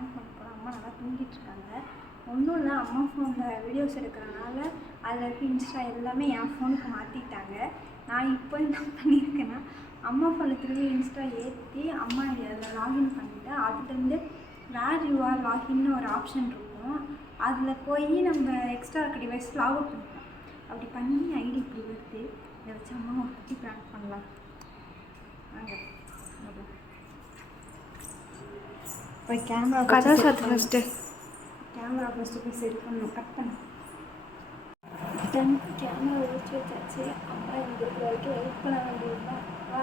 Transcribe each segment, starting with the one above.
Prank பண்ண போகிறோம். அம்மா நல்லா தூங்கிட்டு இருக்காங்க. ஒன்றும் இல்லை, அம்மா ஃபோனில் வீடியோஸ் எடுக்கிறனால அதில் இருக்க இன்ஸ்டா எல்லாமே என் ஃபோனுக்கு மாற்றிட்டாங்க. நான் இப்போ என்ன பண்ணியிருக்கேன்னா, அம்மா ஃபோனில் திரும்பி இன்ஸ்டா ஏற்றி அம்மா அதில் லாகின் பண்ணிவிட்டு அதுலேருந்து வேர் யூ ஆர் லாகின்னு ஒரு ஆப்ஷன் இருக்கும். அதில் போய் நம்ம எக்ஸ்ட்ரா இருக்க டிவைஸ் லாக் அவுட் பண்ணிக்கலாம். அப்படி பண்ணி ஐடி இப்படி வருது. இதை வச்சு அம்மா ஒரு குட்டி ப்ராங்க் பண்ணலாம். வாங்க போய் கேமரா கதை சாத்து ஃபஸ்ட்டு. கேமரா ஃபஸ்ட்டு போய் செட் பண்ணணும். கட் பண்ண கேமரா வச்சு வச்சாச்சு. அம்மா இந்த வரைக்கும் வெயிட் பண்ண வேண்டியதுதான். வா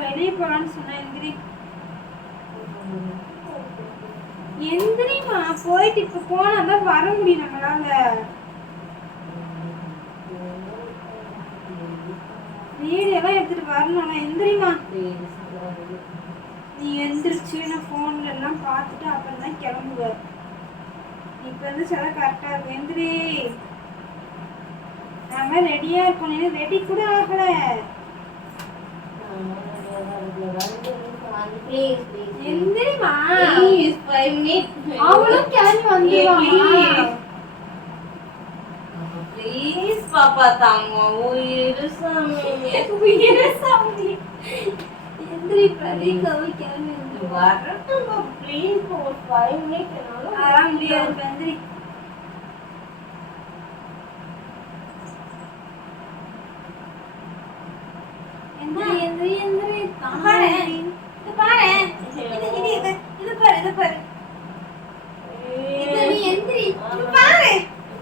வெளியே போகலான்னு சொன்னா எந்திரிமா. போயிட்டு இப்ப போனாதான் வர முடியும் நம்மளால. வீடு எல்லாம் எடுத்துட்டு வரணும். எந்திரிமா. நீ எந்திரிச்சு நான் போன்ல எல்லாம் பார்த்துட்டு அப்புறம் தான் கிளம்புவ. இப்ப இருந்து சில கரெக்டா இருக்கும். எந்திரி. நாங்க ரெடியா இருக்கோம். ரெடி கூட ஆகல. எந்திரிமா. அவளும் கிளம்பி வந்துருவாமா. ப்ளீஸ் பாப்பா தாங்க. உயிரு சாமி. எந்திரி பிரதீக். அவள் கிளம்பி வந்து வரட்டும். ப்ளீஸ் ஒரு 5 மினிட் என்னால வர முடியாது. எந்திரி. எந்திரி எந்திரி. இது பாரு. இது பாரு. இது பாரு. இது நீ எந்திரி. இது பாரு.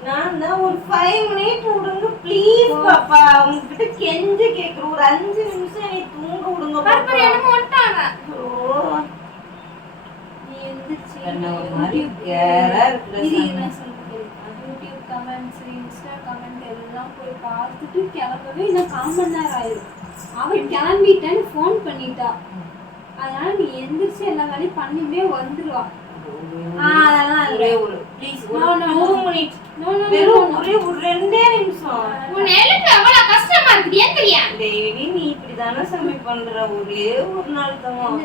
நான் தான் ஒரு 5 மினிட் விடுங்க ப்ளீஸ் பாப்பா. உங்ககிட்ட கெஞ்ச கேக்குறேன். ஒரு 5 நிமிஷம் நீ தூங்க விடுங்க பாப்பா. என்ன வந்துட்டாங்க. ஓ நீ எந்திரிச்சு என்ன ஒரு மாதிரி கேரா இருக்குடா. இது என்ன சொல்றது? யூடியூப் கமெண்ட்ஸ், இன்ஸ்டா கமெண்ட் எல்லாம் போய் பார்த்துட்டு கிளம்பவே இன்னும் 1/4 மணி நேரம் ஆயிடும். அவன் கிளம்பிட்டேன்னு ஃபோன் பண்ணிட்டா. அதனால நீ எந்திரிச்சு எல்லா வேலையும் பண்ணிட்டே வந்துருவா. அதெல்லாம் ஒரே ஒரு ப்ளீஸ் ஒரு 2 மினிட். ஒரே ஒரு 2 நிமிஷம். உன் எனக்கு அவ்வளவு கஷ்டமா இருக்கு. ஏந்திரியா. டெய்லி நீ இப்படி தான சமை பண்ற. ஒரே ஒரு நாள் தான்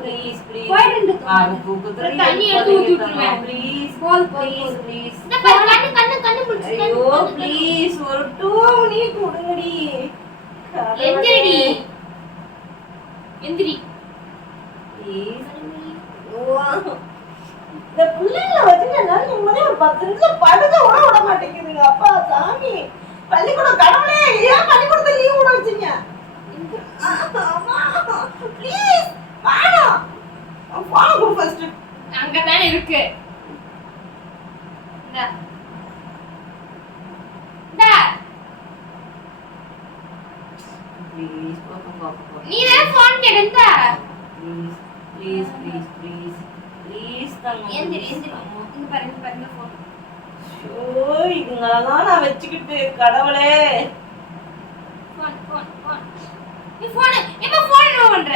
ப்ளீஸ் ப்ளீஸ். போயிடு. ஆறு தூக்குதுல தண்ணி எடுத்து ஊத்தி விட்டுருவேன். Please please please. இந்த பாரு கண்ணு முடிச்சு. ஐயோ ப்ளீஸ் ஒரு 2 மினிட் விடுங்கடி. எந்திரிடி. எந்திரி. ப்ளீஸ். இந்த பிள்ளைங்களை வச்சு என்னால நிம்மதியா ஒரு 10 நிமிஷம் படுக்க கூட விட மாட்டேங்குதுங்க. அப்பா சாமி. பள்ளிக்கூடம் கடவுளே ஏன் பள்ளிக்கூடத்தை லீவ் விட வச்சீங்க? ப்ளீஸ் வாடா. வாடா போ ஃபர்ஸ்ட். அங்க தான இருக்கு. இந்தா. இந்தா. ப்ளீஸ் பாப்பா. நீ தான் ஃபோன் கேட்டா. Please please please please please தங்க. எந்திரி. இங்க பாருங்க ஃபோன். ஷோ இதுங்களெல்லாம் நான் வச்சுக்கிட்டு கடவுளே. ஃபோன். நீ ஃபோன் ஏமா ஃபோன் என்ன பண்ற?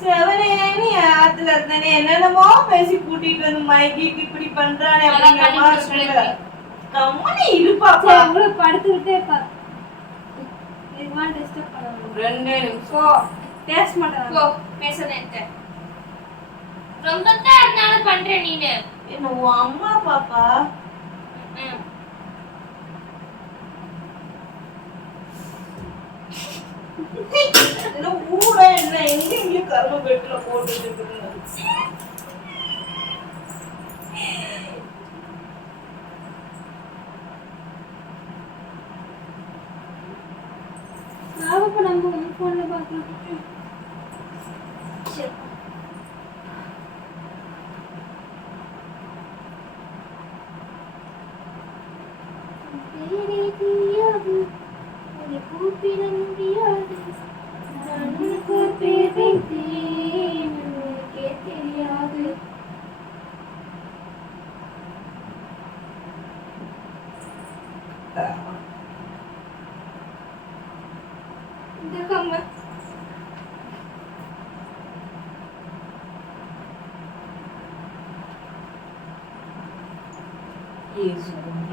செவனேன்னு ஆத்துல இருந்தானே என்னென்னமோ பேசி கூட்டிட்டு வந்து மைக்கிட்டு இப்படி பண்றானே அப்படிங்கிற கம்மனி இருப்பாப்பா. அவங்கள படுத்துக்கிட்டே இருப்பா. இதுமா டிஸ்டர்ப் பண்ணாத. 2 நிமிஷம் பேச மாட்டேன். போ பேசலன்ட்ட. ரொம்ப தான் இருந்தால பண்ற நீனு. என்ன உன் அம்மா பாப்பா? என்ன ஊட என்ன எங்க கர்ம பெட்ல போட்டு வச்சிருக்கீங்க? அப்ப நம்ம உன் ஃபோன்ல பார்க்கலாம். சரி. பேரே தெரியாது, உன்னை கூப்பிட முடியாது, நான் உனக்கு ஒரு பேர் வைத்தேன், உனக்கே தெரியாது. இந்த கம்மல்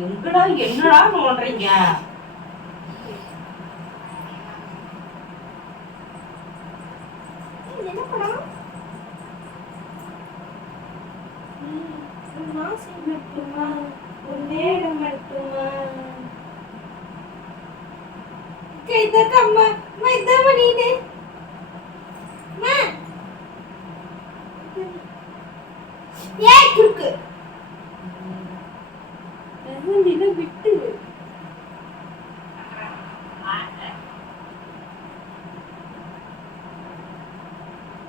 எங்கடா என்னடா நோன்றீங்க? என்ன படம்? மாசம் மட்டுமா, ஒரு நேரம் மட்டுமா. இந்த கம்மா இந்த பண்ணிட்டு ஏய் குறுக்கு விட்டு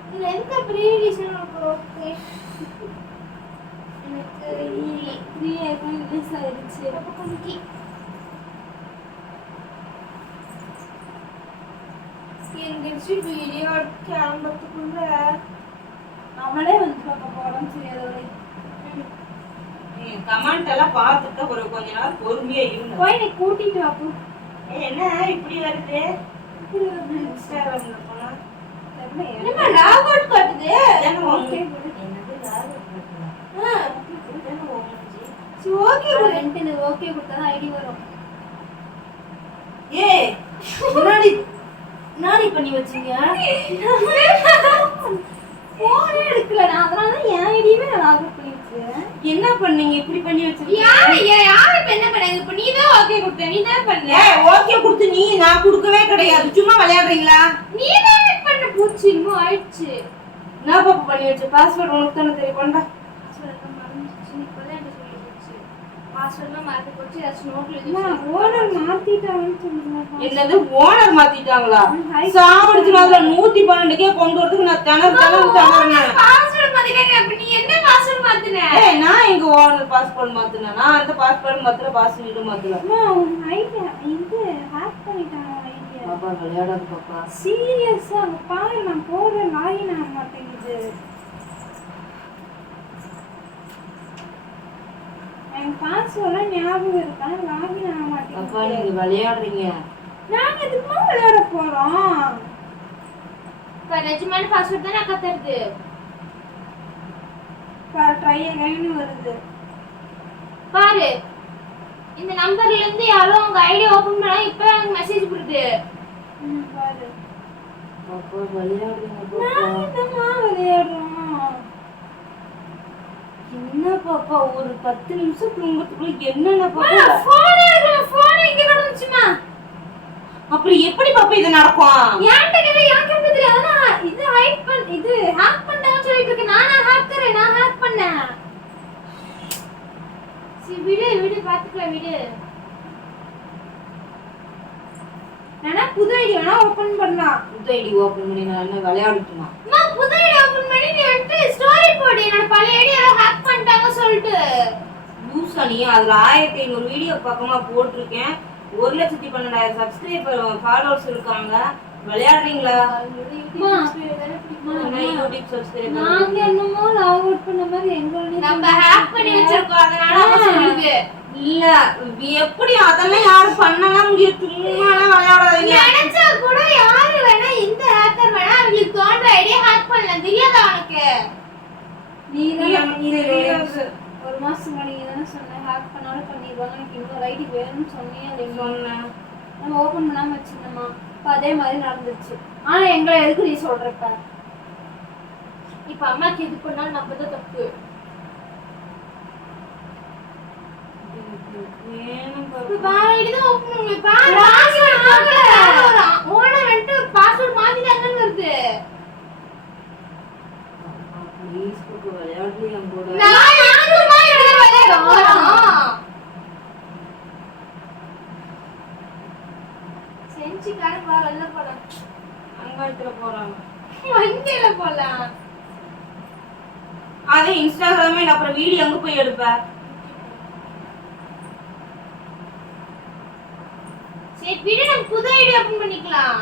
இதுல எந்த ப்ரீவியஸன் ஓகே எனக்கு 3 ஐபோன் மிஸ் ஆயிடுச்சு. அப்ப குமிக்கி எந்திரிச்சு வீடியோ கிளம்பத்துக்குள்ள அவளே வந்து பார்க்க போறோம் தெரியாதவளே. கமெண்ட் எல்லாம் பார்த்துட்டு ஒரு கொஞ்ச நேரம் பொறுமையா இருங்க. போய் நீ கூட்டிட்டு வா போ. என்ன இப்படி வருது? இன்ஸ்டாகிராம்ல போனா என்னமா லாக் அவுட் காட்டுது? ஓகே என்னது லாக் அவுட் காட்டுது? என்ன ஓகே சரி ஓகே ரெண்டல ஓகே கொடுத்தா ஐடி வரும். ஏய் முன்னாடி பண்ணி வச்சீங்க. போன் எடுக்கல நான், அதனால என் ஐடியே நான் லாக் அவுட் பண்ணி வச்சேன். என்ன பண்ணீங்க இப்படி பண்ணி வச்சீங்க? யாரு இப்ப என்ன பண்ணது? இப்ப நீ தான் ஓகே கொடுத்த, நீ தான் பண்ண. ஏய் ஓகே கொடுத்து நீ, நான் கொடுக்கவே கிடையாது. சும்மா விளையாடுறீங்களா? நீ தான் பண்ண பூச்சி இன்னும் ஆயிடுச்சு. நான் பாப்பா பண்ணி வச்ச பாஸ்வேர்ட் உனக்கு தான தெரியும். கொண்டா பாஸ்வேர்ட் மறந்துச்சு. இப்போதான் என்ன சொல்லிடுச்சு. பாஸ்வேர்ட்லாம் மறந்து போச்சு. அது நோட்ல எழுதி. ஓனர் மாத்திட்டாங்கன்னு சொல்லுங்க. என்னது ஓனர் மாத்திட்டாங்களா? சாவடிச்சு அதுல 112கே கொண்டு வரதுக்கு நான் திணறேன். பாஸ்வேர்ட் மாத்திட்டாங்க. அப்ப நீ என்ன பாஸ்வேர்ட் மாத்துன? ஏய் நான் எங்க ஓனர் பாஸ்வேர்ட் மாத்துனேன். நான் அந்த பாஸ்வேர்ட் மாத்தல, பாஸ்வேர்ட் மாத்தல. அம்மா உன் ஐடியா இது ஹேக் பண்ணிட்டாங்க ஐடியா. பாப்பா விளையாடாத பாப்பா. சீரியஸா அங்க பாரு, நான் போடுற லாகின் ஆக மாட்டேங்குது. என் பாஸ்வேர்ட்லாம் ஞாபகம் இருக்கா, லாகின் ஆக பாப்பா மாட்டேங்குது. நீங்க விளையாடுறீங்க. நாங்க எதுக்குமா விளையாட போறோம்? இப்ப நிஜமான பாஸ்வேர்ட் தான அக்கா தருது. ட்ரை அகைன் வருது. பாரு, இந்த நம்பர்ல இருந்து யாரோ உங்க ஐடி ஓபன் பண்ணா இப்ப எனக்கு மெசேஜ் வருது. பாரு, பாப்பா விளையாடுறீங்க பாப்பா. நாங்க எதுக்குமா விளையாடுறோம்? என்ன பாப்பா ஒரு 10 நிமிஷம் தூங்கறதுக்குள்ள என்னென்ன பாப்பா? போன் இங்க கிடந்துச்சுமா. அப்புறம் எப்படி பாப்பா இது நடக்கும்? ஏன்ட்ட கேட்டா எனக்கு எப்படி தெரியும்? அதான் இது ஹேக் பண்ணிட்டாங்கன்னு சொல்லிட்டு இருக்கு. நான் ஹேக் பண்ணேன். சரி விடு பாத்துக்கலாம் விடு. ஆனா புது ஐடி வேணா ஓபன் பண்ணலாம். புது ஐடி ஓபன் பண்ணி நான் என்ன விளையாடுட்டுமா? அம்மா புது ஐடி ஓபன் பண்ணி நீ வந்து ஸ்டோரி போடு. என்னோட பழைய ஐடி யாரோ ஹேக் பண்ணிட்டாங்க சொல்லிட்டு. லூசா நீ? அதுல 1500 வீடியோ பக்கமா போட்டிருக்கேன். 1,12,000 சப்ஸ்கிரைபர் ஃபாலோவர்ஸ் இருக்காங்க. விளையாடுறீங்களா? யூடியூப் சப்ஸ்கிரைபர் நாங்க என்னமோ லாக் அவுட் பண்ண மாதிரி எங்களுடைய நம்ம ஹேக் பண்ணி வச்சிருக்கோம். அதனால அப்ப சொல்லுது. இல்ல எப்படி அதெல்லாம் யாரும் பண்ணலாம் முடியும்? சும்மாலாம் விளையாடாதீங்க. நினைச்சா கூட யாரு வேணா இந்த ஹேக்கர் வேணா அவங்களுக்கு தோன்ற ஐடியா ஹேக் பண்ணலாம். தெரியாதா உனக்கு? நீ தான் நீ ஒரு மாசம் முன்னாடி தானே சொன்ன ஹேக் பண்ணாலும் பண்ணிடுவாங்க. எனக்கு இன்னொரு ஐடி வேணும்னு சொன்னேன். அது சொன்னேன். நம்ம ஓபன் பண்ணாம வச்சிருந்தோமா, இப்போ அதே மாதிரி நடந்துச்சு. ஆனா எங்களை எதுக்கு நீ சொல்றப்ப? இப்ப அம்மாக்கு எது பண்ணாலும் நம்ம தான் தப்பு. இப்ப வேற ஐடி தான் ஓபன் பண்ணு. பாரு பாஸ்வேர்ட் மாத்தல. ஓனர் வந்து பாஸ்வேர்ட் மாத்திட்டாங்கன்னு வருது. ப்ளீஸ் பாப்பா விளையாடுறீங்க கூட. நான் யாருமா எடுத்து விளையாட போறோம்? செஞ்சு குச்சி காரம் வா வெளில போலாம். அங்காயத்துல போறாங்க. வண்டியில போலாம். அதே இன்ஸ்டாகிராமே அப்புறம் வீடியோ எங்க போய் எடுப்ப? சரி விடு, நம்ம புது ஐடி ஓபன் பண்ணிக்கலாம்.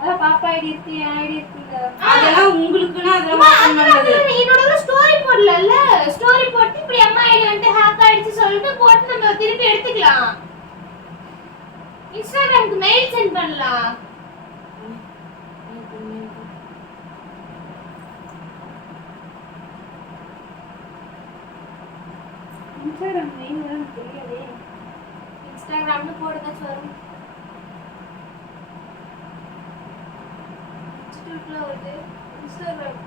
அதான் பாப்பா ஐடி இருக்கு, என் ஐடி இருக்குல்ல. அதெல்லாம் உங்களுக்குன்னா அதெல்லாம் open பண்ணது. என்னோட ஸ்டோரி போடலல்ல, ஸ்டோரி போட்டு இப்படி அம்மா ஐடி வந்து ஹேக் ஆயிடுச்சு சொல்லிட்டு போட்டு நம்ம திருப்பி எடுத்துக்கலாம். இன்ஸ்டாகிராமுக்கு மெயில் சென்ட் பண்ணலாம். இன்ஸ்டாகிராம் மெயில் தான் தெரியாதே. இன்ஸ்டாகிராம்ல போடுங்க வரும். இன்ஸ்டிடியூட்ல வருது இன்ஸ்டாகிராம்.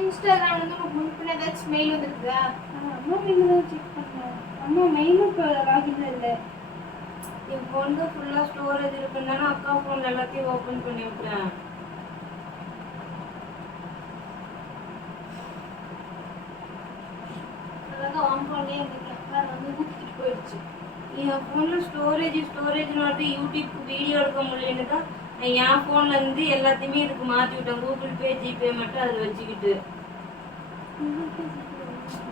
இன்ஸ்டாகிராம்ல இருந்து உங்களுக்கு முன்பின் ஏதாச்சும் மெயில் வந்துருக்குதா? அம்மா மெயில் தான் செக் பண்ணேன். அம்மா மெயிலும் இப்போ லாகின்ல இல்லை. என் போன்ல ஃபுல்லா ஸ்டோரேஜ் இருக்குன்னு அக்கா போன்ல எல்லாத்தையும் ஓபன் பண்ணி விட்டேன். அதான் ஆன் பண்ணே இருந்துக்கலாம். வந்து ஊத்திட்டு போயிடுச்சு. என் போன்ல ஸ்டோரேஜ்னு வந்து யூடியூப்க்கு வீடியோ எடுக்க முடியலன்னு தான் நான் என் போன்ல இருந்து எல்லாத்தையுமே இதுக்கு மாத்தி விட்டேன். கூகுள் பே ஜிபே மட்டும் அதில் வச்சுக்கிட்டு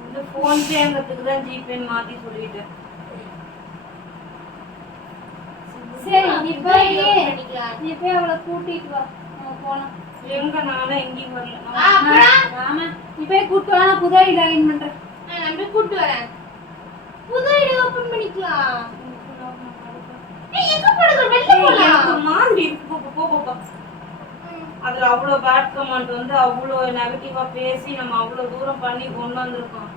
இந்த போன் பேங்கிறதுக்கு தான் ஜிபேன்னு மாத்தி சொல்லிட்டேன். சரி நீ போய் அவளை கூட்டிட்டு வா, நம்ம போலாம். எங்க நானும் எங்கேயும் வரல. ஆமா நீ போய் கூட்டு வா, நான் புது ஐடி லாகின் பண்றேன். நான் போய் கூட்டு வரேன். புது ஐடி ஓபன் பண்ணிக்கலாம். ஏய் எங்க போறது? வெளில போலாம். எனக்கு மாதிரி போ. அதுல அவ்வளவு பேட் கமெண்ட் வந்து அவ்வளவு நெகட்டிவா பேசி நம்ம அவ்வளவு தூரம் பண்ணி கொண்டு வந்திருக்கோம்.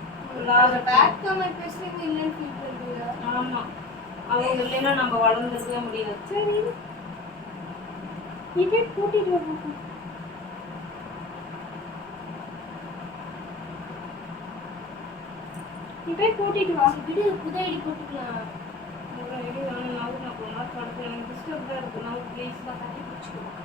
பேட் கமெண்ட் பேசுறீங்க இல்லன்னு ஃபீல் பண்றீங்க. ஆமா, அவங்க இல்லைன்னா நம்ம வளர்ந்துருக்கவே முடியாது. சரி நீ போய் கூட்டிட்டு வா. நீ போய் கூட்டிட்டு வா. விடு, புது ஐடி போட்டுக்கலாம். ஒரு ஐடி வேணும். நான் கொஞ்ச நாள் படுத்து எனக்கு டிஸ்டர்ப்டா இருக்கு. நான் ப்ளீஸ் தான் கட்டி பிடிச்சிக்குவேன்.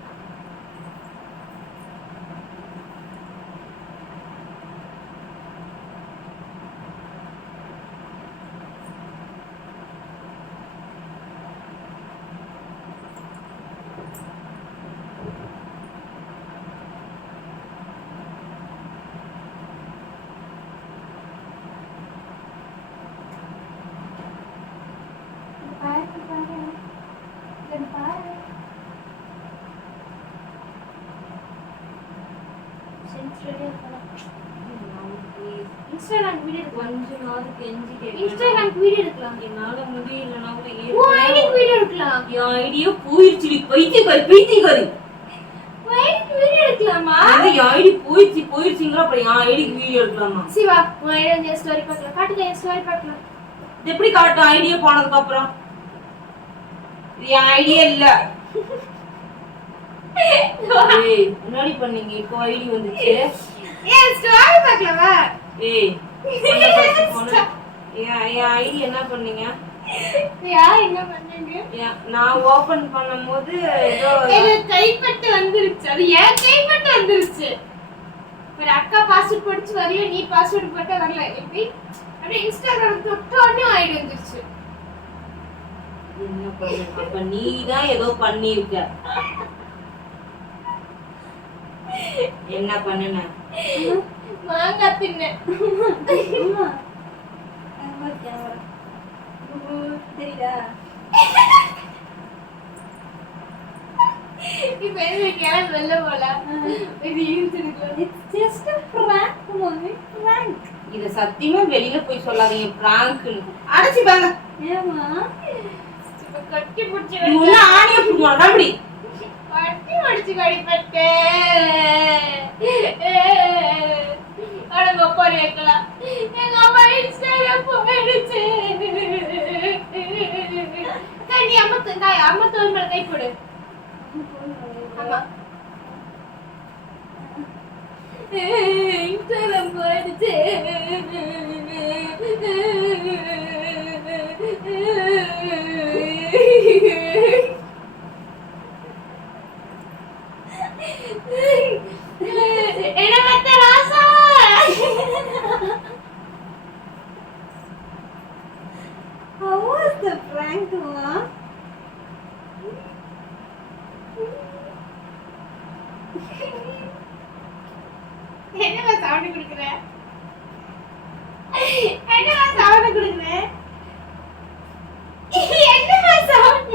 இன்ஸ்டாகிராம் வீடியோ கொஞ்ச நாள் கெஞ்சி கேட்கலாம். இன்ஸ்டாகிராம் வீடியோ எடுக்கலாம். என்னால முடியலன்னா கூட ஓ ஐடி வீடியோ எடுக்கலாம். என் ஐடியா போயிடுச்சு. பைத்தியக்காரி ஐடி வீடியோ எடுக்கலாமா? அது என் ஐடி போயிடுச்சுங்கிற அப்புறம் என் ஐடிக்கு வீடியோ எடுக்கலாமா? சிவா உன் ஐடி ஸ்டோரி பார்க்கலாம். காட்டுங்க என் ஸ்டோரி பார்க்கலாம். இது எப்படி காட்டும் ஐடியா போனதுக்கு அப்புறம்? இது என் ஐடியா இல்ல. ஏய் முன்னாடி பண்ணீங்க, இப்போ ஐடி வந்துச்சு. ஏய் ஸ்டோரி பார்க்கலாமா? ஏய் என் ஐடி என்ன பண்ணீங்க? யார் என்ன பண்ணீங்க? நான் ஓபன் பண்ணும்போது ஏதோ கைப்பட்டு வந்துருச்சு. அது ஏன் கைப்பட்டு வந்துருச்சு. ஒரு அக்கா பாஸ்வேர்ட் போட்டு வரல, நீ பாஸ்வேர்ட் போட்டு வரல. எப்படி அப்படியே இன்ஸ்டாகிராம் தொட்டோனே ஐடி வந்துருச்சு. என்ன பண்ண? அப்ப நீ தான் ஏதோ பண்ணிருக்க. என்ன பண்ணுன? மாங்காய் தின்ன. தெரியுதா? இப்ப என்ன கிளம்பி வெளில போலாம். இது இருந்துருக்கு. It's just a prank mummy, prank. இத சத்தியமா வெளியில போய் சொல்லாதீங்க. பிராங்க்னு அடைச்சிப்பாங்க. ஏமா இப்ப கட்டி புடிச்சு நீ உள்ள ஆணிய புடிமா அப்படி. கட்டி புடிச்சு கடிப்பட்டே. அட பாரு ஏக்கலா. எங்க அம்மா இன்ஸ்டாகிராம் போயிடுச்சு. கண்ணி அம்மா தோல் மேல கை போடு. ஆமா இன்ஸ்டாகிராம் போயிடுச்சு. என்ன பத்த ராசா? சவுண்ட் கொடுக்குறேன்? என்னமா சவுண்ட் கொடுக்குறேன்? என்னமா சவுண்ட்?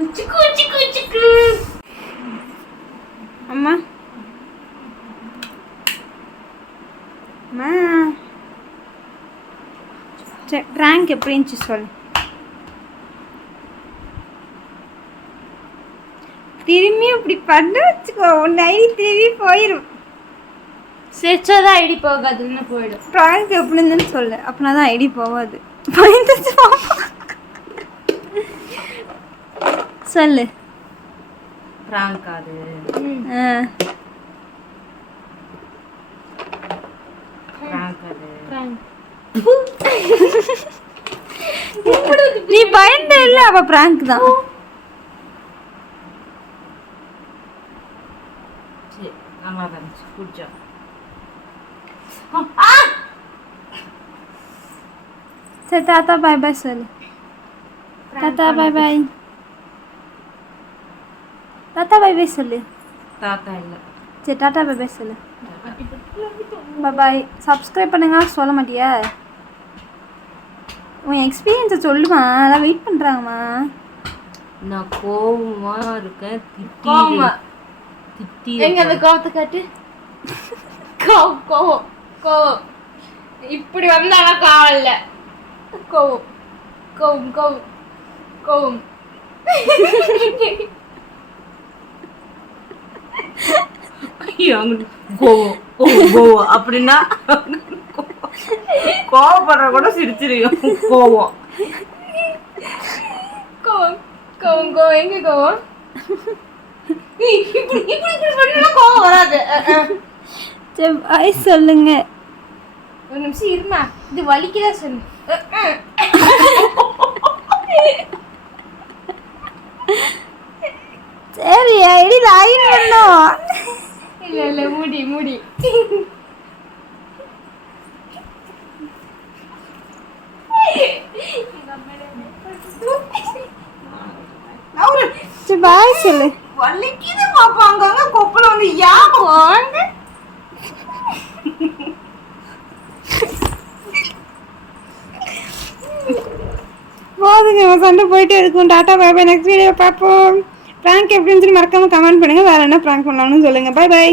உச்சுக்கு உச்சுக்கு உச்சுக்கு. அம்மா அம்மா சரி ப்ராங்க் எப்படி இருந்துச்சு சொல்லு. திரும்பி இப்படி பண்ண வச்சுக்கோ, உன் ஐடி திரும்பி போயிடும். சிரிச்சாதான் ஐடி போகாதுன்னு போயிடும். ப்ராங்க் எப்படி இருந்துன்னு சொல்லு, அப்படின்னா தான் ஐடி போகாது. பயந்துச்சு பாப்பா. சொல்லு. பிராங்க் அது. ஆ பிராங்க் அது. நீ பயந்த இல்ல, அவ பிராங்க் தான். சரி நல்லா இருந்துச்சு. Good job. சரி தாத்தா பாய் பாய் சொல்லு. தாத்தா பாய் பாய். தாத்தா பாய் பாய் சொல்லு. தாத்தா இல்ல. சரி டாட்டா பாய் பாய் சொல்லு. பாய் பாய். சப்ஸ்கிரைப் பண்ணுங்க சொல்ல மாட்டியா? உன் எக்ஸ்பீரியன்ஸை சொல்லுமா, அதான் வெயிட் பண்ணுறாங்கம்மா. நான் கோவமா இருக்கேன். கோவமா? திட்டி எங்க அந்த கோவத்தை காட்டு. கோவம் கோவம் கோவம். இப்படி வந்தாலும் கோவம் இல்ல. கோவம் கோவம் கோவம் கோவம். கோவம் கோவம் அப்படின்னா கோவப்படுற கூட சிரிச்சிருக்கோம். கோவம் கோவம் கோவம் கோவம். எங்க கோவம்? இப்படி இப்படி இப்படி பண்ணா கோவம் வராது. சரி பாய் சொல்லுங்க. ஒரு நிமிஷம் இருமா, இது வலிக்குதா சொல்லு. சரி ஐடி லாகின் பண்ணோம். இல்ல இல்ல மூடி மூடி. சரி பாய் சொல்லு. வலிக்குது பாப்பா, அங்கங்க கொப்பள வந்து போங்க. போதுங்க, சண்டை போயிட்டே இருக்கும். டாட்டா பாய் பாய். நெக்ஸ்ட் வீடியோ பார்ப்போம். ப்ராங்க் எப்படி இருந்துச்சுன்னு மறக்காம கமெண்ட் பண்ணுங்க. வேற என்ன ப்ராங்க் பண்ணலாம்னு சொல்லுங்க. பாய் பாய்.